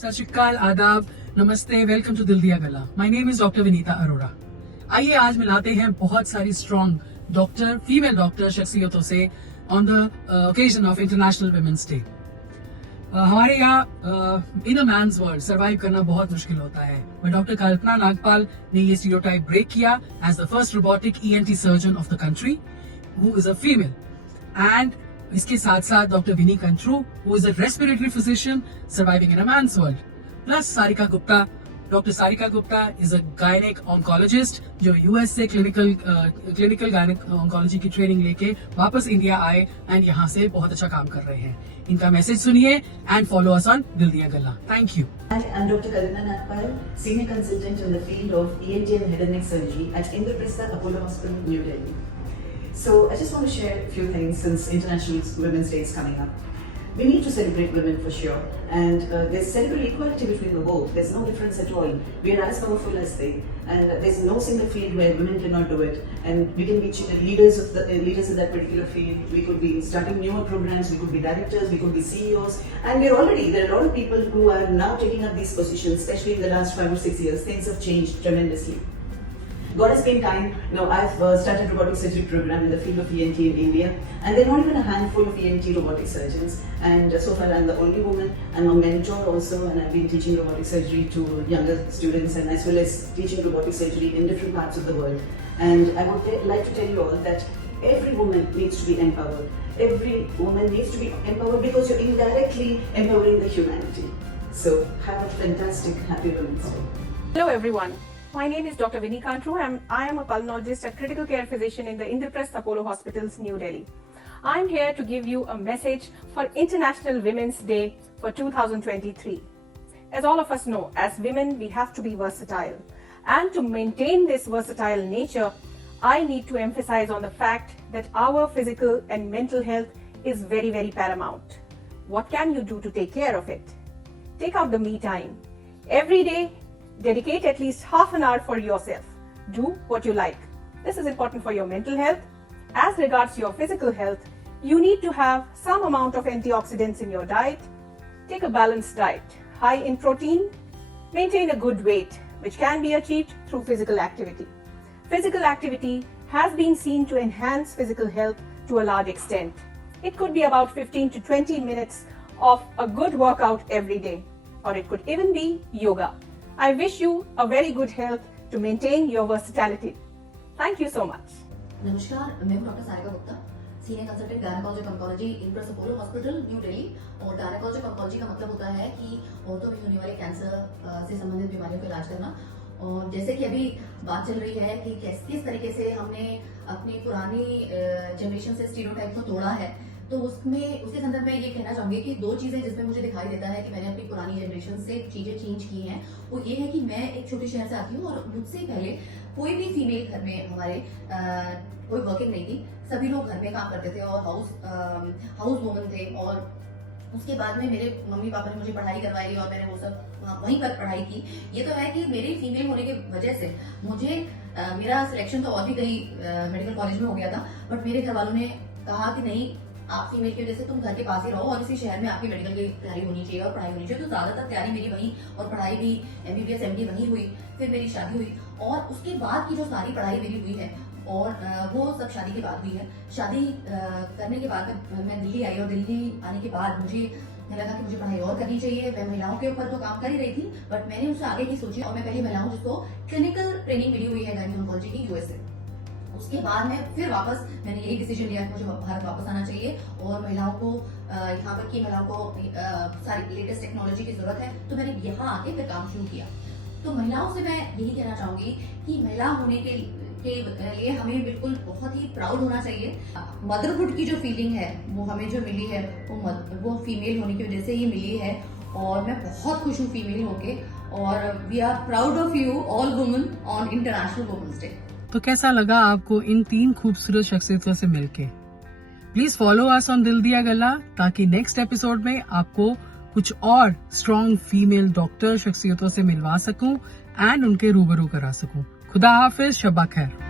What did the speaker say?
सत श्री अकाल, आदाब, नमस्ते, वेलकम टू दिल दिया गला। My name is doctor Vineeta Arora. आइए आज मिलाते हैं बहुत सारी स्ट्रॉन्ग डॉक्टर, फीमेल डॉक्टर शख्सियतों से on the occasion of international women's day. हमारे यहाँ in a man's world survive करना बहुत मुश्किल होता है, बट डॉक्टर कल्पना नागपाल ने ये स्टीरियोटाइप ब्रेक किया as the first robotic ENT surgeon of the country who is a female. And इसके साथ साथ doctor Vini Kantru who is a respiratory physician surviving in a man's world, plus Sarika Gupta. Doctor Sarika Gupta is a gynaec oncologist जो US से clinical gynaec oncology की training लेके वापस इंडिया आए एंड यहाँ से बहुत अच्छा काम कर रहे हैं। इनका मैसेज सुनिए एंड फॉलो अस ऑन दिल दिया गला। Thank you. I'm Dr. Kalpana Nagpal, Senior Consultant in the field of ENT and head and neck surgery at Indraprastha Apollo Hospital, New Delhi. So I just want to share a few things since International Women's Day is coming up. We need to celebrate women for sure, and there's cerebral equality between the both. There's no difference at all. We are as powerful as they, and there's no single field where women cannot do it. And we can be leaders in that particular field. We could be starting newer programs. We could be directors. We could be CEOs, and there are a lot of people who are now taking up these positions, especially in the last 5 or 6 years. Things have changed tremendously. God has been kind. Now I've started robotic surgery program in the field of ENT in India, and there are not even a handful of ENT robotic surgeons. And so far I'm the only woman. I'm a mentor also, and I've been teaching robotic surgery to younger students, and as well as teaching robotic surgery in different parts of the world. And I would like to tell you all that every woman needs to be empowered. Every woman needs to be empowered because you're indirectly empowering the humanity. So have a fantastic, happy Women's Day. Hello everyone. My name is Dr. Vinny Kantru and I am a pulmonologist and critical care physician in the Indraprastha Apollo Hospitals, New Delhi. I am here to give you a message for International Women's Day for 2023. As all of us know, as women we have to be versatile, and to maintain this versatile nature, I need to emphasize on the fact that our physical and mental health is very, very paramount. What can you do to take care of it? Take out the me time. Every day, dedicate at least half an hour for yourself. Do what you like. This is important for your mental health. As regards your physical health, you need to have some amount of antioxidants in your diet. Take a balanced diet, high in protein. Maintain a good weight, which can be achieved through physical activity. Physical activity has been seen to enhance physical health to a large extent. It could be about 15 to 20 minutes of a good workout every day, or it could even be yoga. I wish you a very good health to maintain your versatility. Thank you so much. नमस्कार, मैं हूं डॉक्टर Sarika Gupta, senior consultant gynaecology oncology Indraprastha Apollo hospital, new Delhi. और gynaecology oncology का मतलब होता है कि औरतों में होने वाले कैंसर से संबंधित बीमारियों का इलाज करना। और जैसे कि अभी बात चल रही है कि किस तरीके से हमने अपनी पुरानी जनरेशन से स्टीरियोटाइप को तोड़ा है, तो उसके संदर्भ में ये कहना चाहूंगी कि दो चीजें जिसमें मुझे दिखाई देता है कि मैंने अपनी पुरानी जनरेशन से चीजें चेंज की हैं, वो ये है कि मैं एक छोटे शहर से आती हूँ और मुझसे पहले कोई भी फीमेल घर में हमारे कोई वर्किंग नहीं थी। सभी लोग घर में काम करते थे और हाउस वुमन थे। और उसके बाद में मेरे मम्मी पापा ने मुझे पढ़ाई करवाई और मैंने वो सब वहीं पर पढ़ाई की। ये तो है कि मेरी फीमेल होने की वजह से मुझे मेरा सिलेक्शन तो और भी कहीं मेडिकल कॉलेज में हो गया था, बट मेरे घर वालों ने कहा कि नहीं, आप फीमेल की वजह से तुम घर के पास ही रहो और इसी शहर में आपकी मेडिकल की तैयारी होनी चाहिए और पढ़ाई होनी चाहिए। तो ज्यादातर तैयारी मेरी वहीं और पढ़ाई भी MBBS MD वहीं हुई। फिर मेरी शादी हुई और उसके बाद की जो सारी पढ़ाई मेरी हुई है और वो सब शादी के बाद हुई है। शादी करने के बाद मैं दिल्ली आई और दिल्ली आने के बाद मुझे लगा कि मुझे पढ़ाई और करनी चाहिए। मैं महिलाओं के ऊपर तो काम कर ही रही थी, बट मैंने उससे आगे की सोची और मैं पहली महिला हूँ जिसको क्लिनिकल ट्रेनिंग मिली हुई है गायनेकोलॉजी ऑन्कोलॉजी की US से। उसके बाद में फिर वापस मैंने यही डिसीजन लिया कि मुझे भारत वापस आना चाहिए और महिलाओं को यहाँ पर की महिलाओं को सारी लेटेस्ट टेक्नोलॉजी की जरूरत है, तो मैंने यहाँ आके फिर काम शुरू किया। तो महिलाओं से मैं यही कहना चाहूंगी कि महिला होने के लिए हमें बिल्कुल बहुत ही प्राउड होना चाहिए। मदरहुड की जो फीलिंग है वो हमें जो मिली है वो फीमेल होने की वजह से ही मिली है और मैं बहुत खुश हूँ फीमेल होके। और we are proud of you all women on international women's day. तो कैसा लगा आपको इन 3 खूबसूरत शख्सियतों से मिलके? प्लीज फॉलो अस ऑन दिल दिया गला ताकि नेक्स्ट एपिसोड में आपको कुछ और स्ट्रॉन्ग फीमेल डॉक्टर शख्सियतों से मिलवा सकूं एंड उनके रूबरू करा सकूं। खुदा हाफिज, शब्बा खैर।